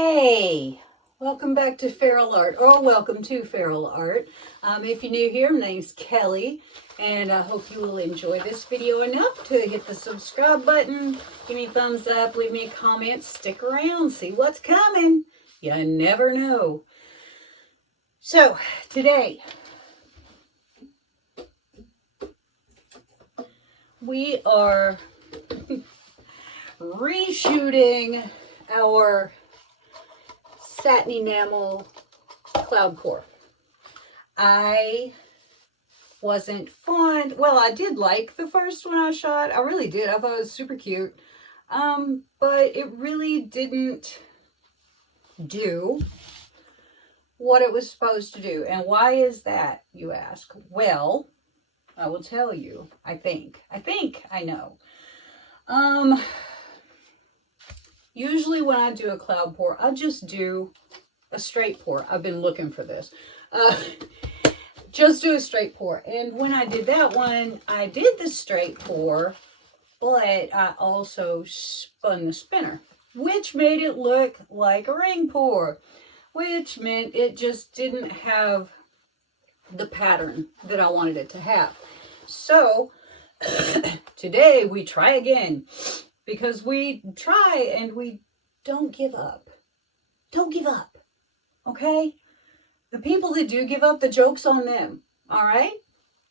Hey, welcome back to feralart, or welcome to feralart. If you're new here, my name's Kelly, and I hope you will enjoy this video enough to hit the subscribe button, give me a thumbs up, leave me a comment, stick around, see what's coming. You never know. So, today, we are reshooting our Satin Enamel Cloud Core. I wasn't fond, well, I did like the first one I shot. I really did. I thought it was super cute. But it really didn't do what it was supposed to do. And why is that, you ask? Well, I will tell you, I think I know. Usually when I do a cloud pour, I just do a straight pour. I've been looking for this. Just do a straight pour. And when I did that one, I did the straight pour, but I also spun the spinner, which made it look like a ring pour, which meant it just didn't have the pattern that I wanted it to have. So today we try again. Because we try and we don't give up. Don't give up. Okay? The people that do give up, the joke's on them. All right?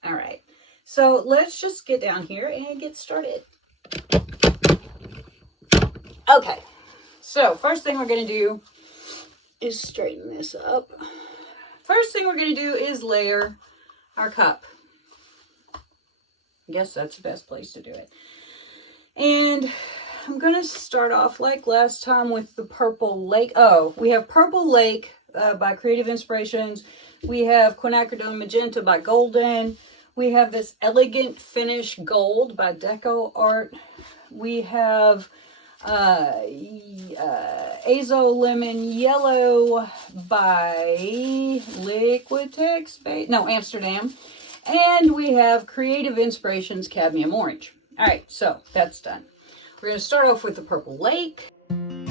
All right. So let's just get down here and get started. Okay. So first thing we're going to do is straighten this up. First thing we're going to do is layer our cup. I guess that's the best place to do it. And I'm going to start off like last time with the Purple Lake. Oh, we have Purple Lake by Creative Inspirations. We have Quinacridone Magenta by Golden. We have this Elegant Finish Gold by DecoArt. We have Azo Lemon Yellow by Amsterdam. And we have Creative Inspirations Cadmium Orange. All right, so that's done. We're going to start off with the Purple Lake. And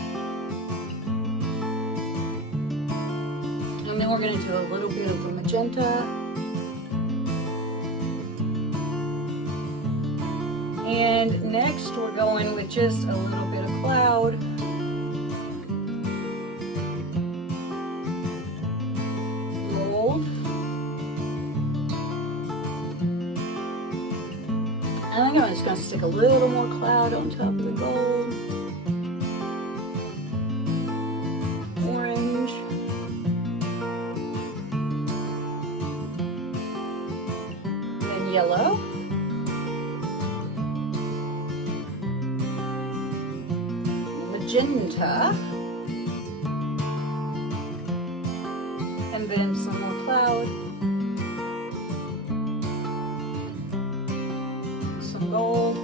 then we're going to do a little bit of the Magenta. And next we're going with just a little bit of Cloud. Gold. I think I'm just going to stick a little more Cloud on top of the gold. Orange. And yellow. Magenta. And then some more Cloud. Gold,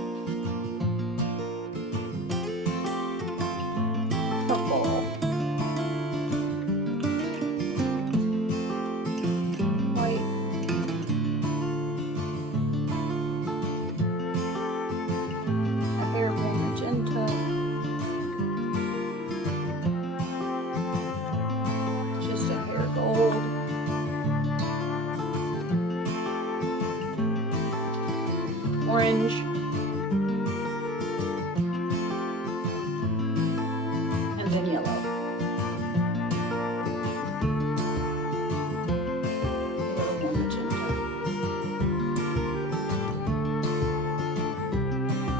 purple, white, a hair more magenta, just a hair gold, orange, and then yellow. A little more magenta.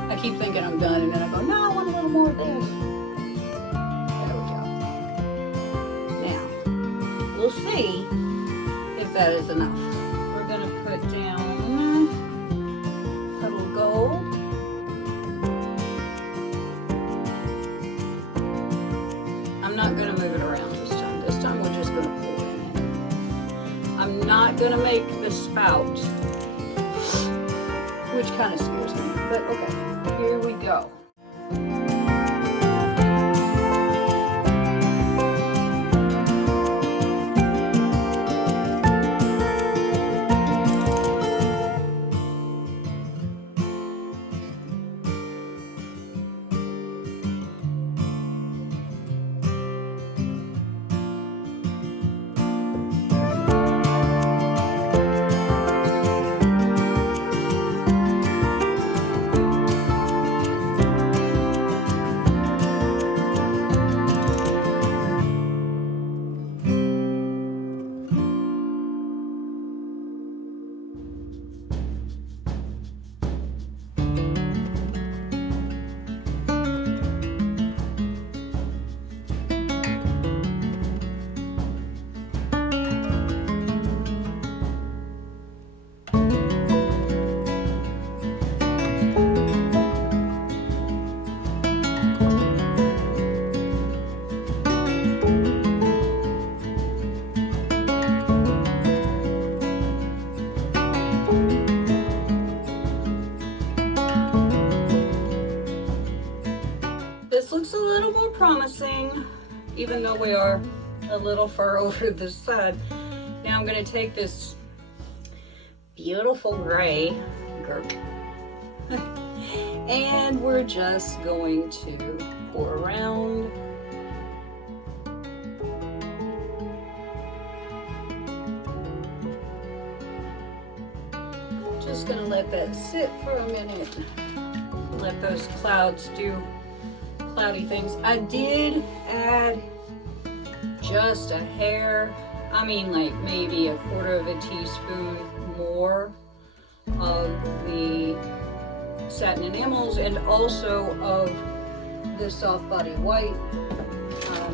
I keep thinking I'm done, and then I go, no, I want a little more of this. There we go. Now, we'll see if that is enough. We're going to put down gold, I'm not going to move it around this time. This time we're just going to pour it in. I'm not going to make the spout, which kind of scares me, but okay, here we go. even though we are a little far over the side. Now I'm going to take this beautiful gray, and we're just going to pour around. Just gonna let that sit for a minute. Let those clouds do cloudy things. I did add just a hair, I mean like maybe a quarter of a teaspoon more of the satin enamels and also of the soft body white,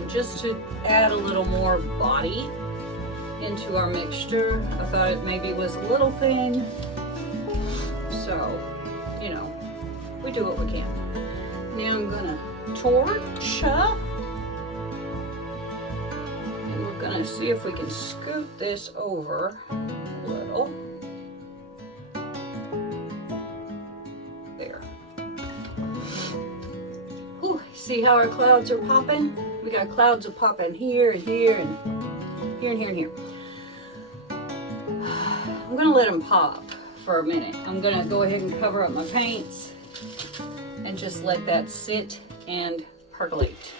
just to add a little more body into our mixture. I thought it maybe was a little thin, so you know, we do what we can. Now I'm gonna torch, and we're gonna see if we can scoot this over a little. There. Whew, see how our clouds are popping? We got clouds are popping here and here and here and here and here. I'm gonna let them pop for a minute. I'm gonna go ahead and cover up my paints and just let that sit and percolate.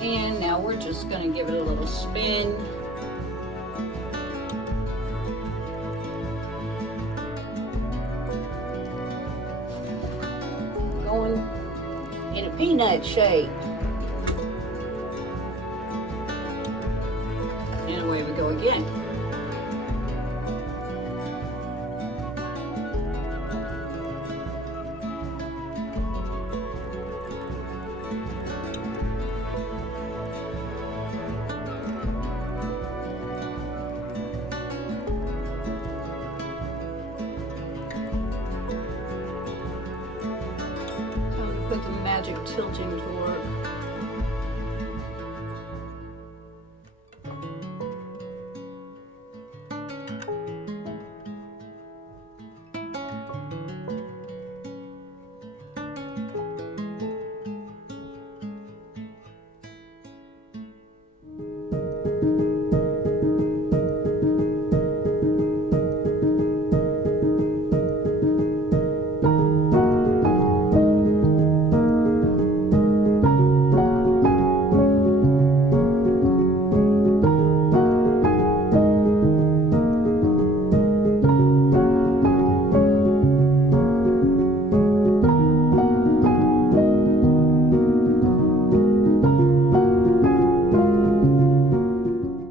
And now we're just gonna give it a little spin. Going in a peanut shape. And away we go again. Put the magic tilting to work.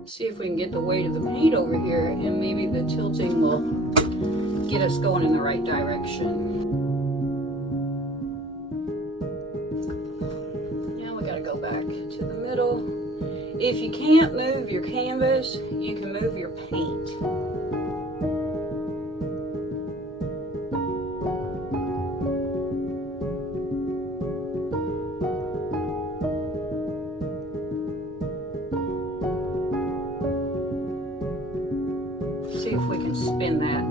See if we can get the weight of the paint over here, and maybe the tilting will get us going in the right direction. Now we gotta go back to the middle. If you can't move your canvas, you can move your paint. See if we can spin that.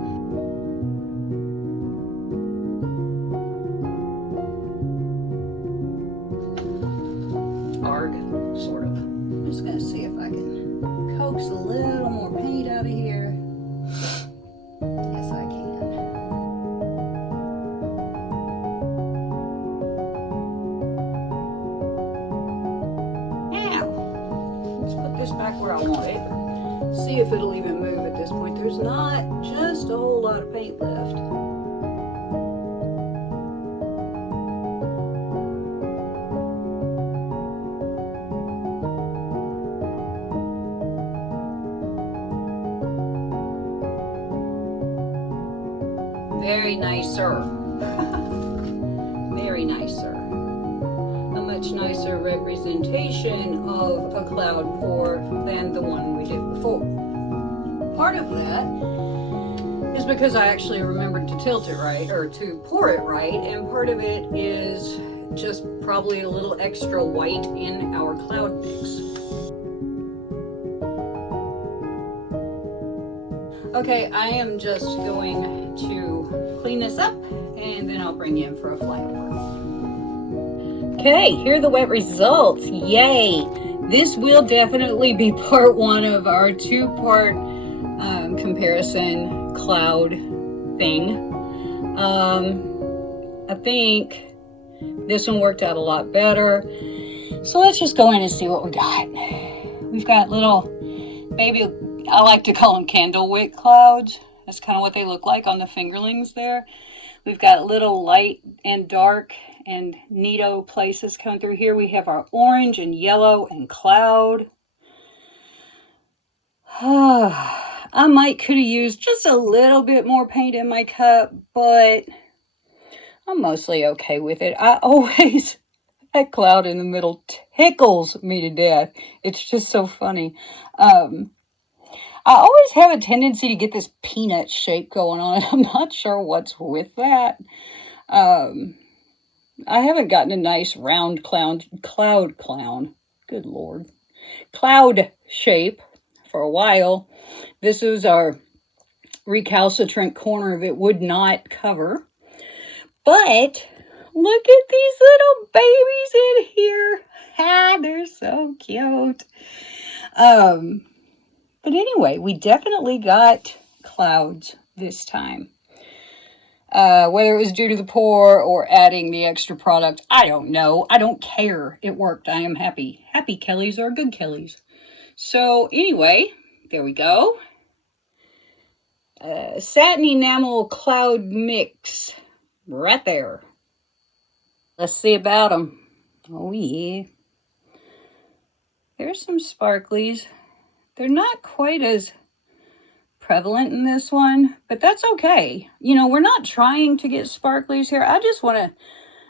Arg, sort of. I'm just gonna see if I can coax a little more paint out of here. Yes, I can. Now, let's put this back where I want it. See if it'll even move at this point. There's not just a whole lot of paint left. Very nice, sir. Very nice, sir. A much nicer representation of a cloud pour than the one we did before. Part of that is because I actually remembered to tilt it right, or to pour it right, and part of it is just probably a little extra white in our cloud mix. Okay, I am just going to clean this up, and then I'll bring you in for a flyover. Okay, here are the wet results. Yay! This will definitely be part one of our two-part comparison cloud thing. I think this one worked out a lot better. So let's just go in and see what we got. We've got little baby, I like to call them candle wick clouds. That's kind of what they look like on the fingerlings there. We've got little light and dark and neato places coming through here. We have our orange and yellow and cloud. I could have used just a little bit more paint in my cup, but I'm mostly okay with it. That cloud in the middle tickles me to death. It's just so funny. I always have a tendency to get this peanut shape going on. I'm not sure what's with that. I haven't gotten a nice round cloud shape for a while. This is our recalcitrant corner that would not cover. But look at these little babies in here. They're so cute. But anyway, we definitely got clouds this time. Whether it was due to the pour or adding the extra product, I don't know. I don't care. It worked. I am happy. Happy Kellys are good Kellys. So anyway, there we go. Satin Enamel Cloud Mix. Right there. Let's see about them. Oh yeah. There's some sparklies. They're not quite as prevalent in this one, but that's okay. You know, we're not trying to get sparklies here.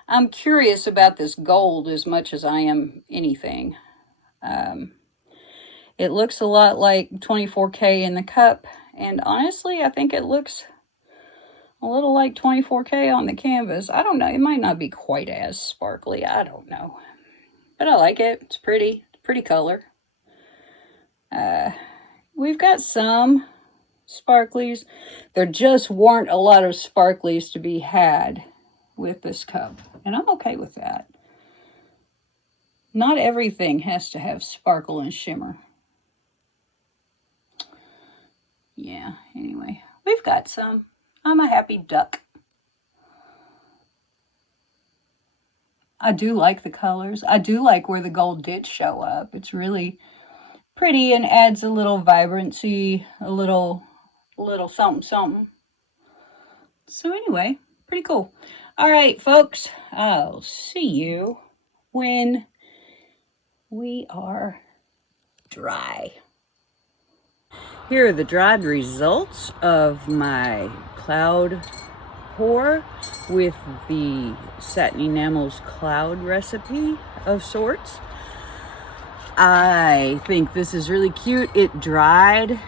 I'm curious about this gold as much as I am anything. It looks a lot like 24K in the cup, and honestly, I think it looks a little like 24K on the canvas. I don't know. It might not be quite as sparkly. I don't know. But I like it. It's pretty. It's a pretty color. We've got some sparklies. There just weren't a lot of sparklies to be had with this cup, and I'm okay with that. Not everything has to have sparkle and shimmer. Yeah, anyway, we've got some. I'm a happy duck. I do like the colors. I do like where the gold did show up. It's really pretty and adds a little vibrancy, a little something, something. So anyway, pretty cool. All right, folks, I'll see you when we are dry. Here are the dried results of my cloud pour with the Satin Enamel's cloud recipe of sorts. I think this is really cute. It dried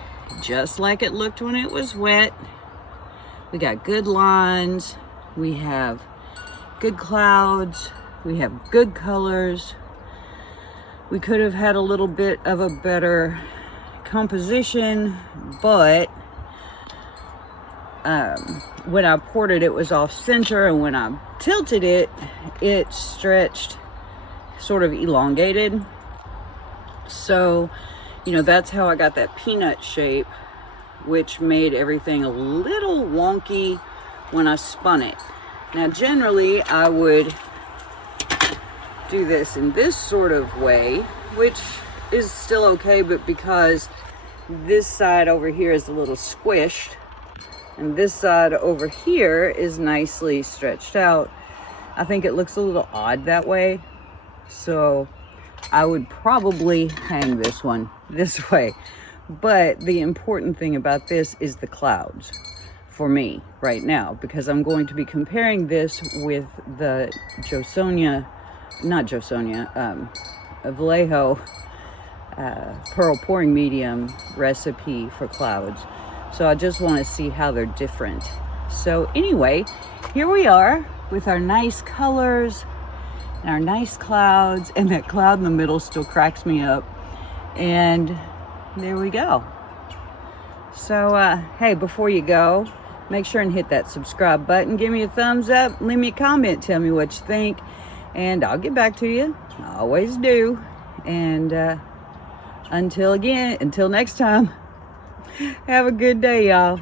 just like it looked when it was wet. We got good lines. We have good clouds. We have good colors. We could have had a little bit of a better composition, but when I poured it, it was off center, and when I tilted it, it stretched, sort of elongated. So, you know, that's how I got that peanut shape, which made everything a little wonky when I spun it. Now, generally, I would do this in this sort of way, which is still okay, but because this side over here is a little squished, and this side over here is nicely stretched out, I think it looks a little odd that way. So I would probably hang this one this way. But the important thing about this is the clouds for me right now, because I'm going to be comparing this with the Vallejo Pearl Pouring Medium recipe for clouds. So I just want to see how they're different. So anyway, here we are with our nice colors and our nice clouds, and that cloud in the middle still cracks me up. And there we go. So hey, before you go, make sure and hit that subscribe button, give me a thumbs up, leave me a comment, tell me what you think, and I'll get back to you. I always do. And until next time, have a good day, y'all.